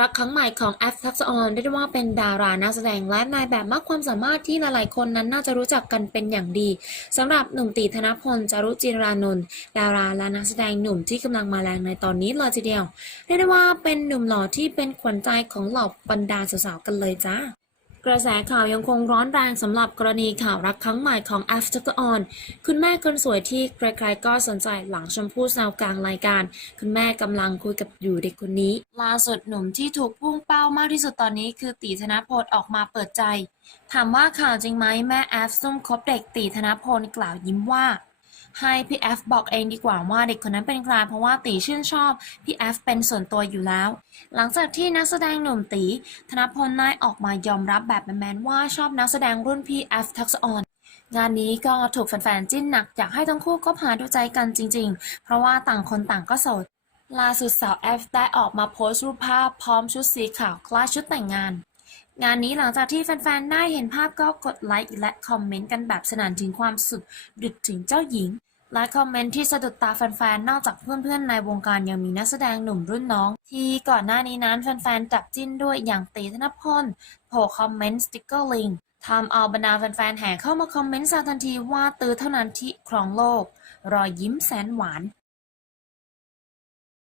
รักครั้งใหม่ของแอฟทักษออนเรียกได้ว่าเป็นดารานักแสดงและนายแบบมากความสามารถที่หลายๆคนนั้นน่าจะรู้จักกันเป็นอย่างดีสำหรับหนุ่มตีธนพลจารุจิรานนท์ดาราและนักแสดงหนุ่มที่กำลังมาแรงในตอนนี้เลยทีเดียวเรียกได้ว่าเป็นหนุ่มหล่อที่เป็นขวัญใจของเหล่าบรรดาสาวๆกันเลยจ้า กระแสข่าวยังคงร้อนแรงสำหรับกรณีข่าวรักครั้งใหม่ของ F ทักษะออนคุณแม่คนสวยที่ใครๆก็สนใจหลังชมพู่แซวกลางรายการ คุณแม่กำลังคุยกับอยู่เด็กคนนี้ ล่าสุดหนุ่มที่ถูกพุ่งเป้ามากที่สุดตอนนี้คือตีธนพลออกมาเปิดใจ ถามว่าข่าวจริงไหมแม่แอฟซุ่มคบเด็กตีธนพลกล่าวยิ้มว่า ให้พี่แอฟบอกเองดีกว่าว่าเด็กคนนั้นเป็นใครเพราะว่าตีชื่นชอบพี่แอฟเป็นส่วนตัวอยู่แล้ว หลังจากที่นักแสดงหนุ่มตี ธนพลได้ออกมายอมรับแบบแมนๆว่าชอบนักแสดงรุ่นพี่แอฟทักษออนงานนี้ก็ถูกแฟนๆจิ้นหนักอยากให้ทั้งคู่คบหาดูใจกันจริง ๆ เพราะว่าต่างคนต่างก็โสดล่าสุดสาวแอฟได้ออกมาโพสต์รูปภาพพร้อมชุดสีขาวคล้ายชุดแต่งงาน งานนี้หลังจากที่แฟนๆ ได้เห็นภาพก็กดไลค์และคอมเมนต์กันแบบสนั่นถึงความสุดดึดถึงเจ้าหญิง และคอมเมนต์ที่สะดุดตาแฟนๆ นอกจากเพื่อนๆ ในวงการยังมีนักแสดงหนุ่มรุ่นน้อง ที่ก่อนหน้านี้นั้นแฟนๆ จับจิ้นด้วยอย่างตีธนพลโผล่คอมเมนต์สติกเกอร์ลิงทำเอาบรรดาแฟนๆ แห่เข้ามาคอมเมนต์ซะทันทีว่าตือเท่านั้นที่ครองโลก รอยยิ้มแสนหวาน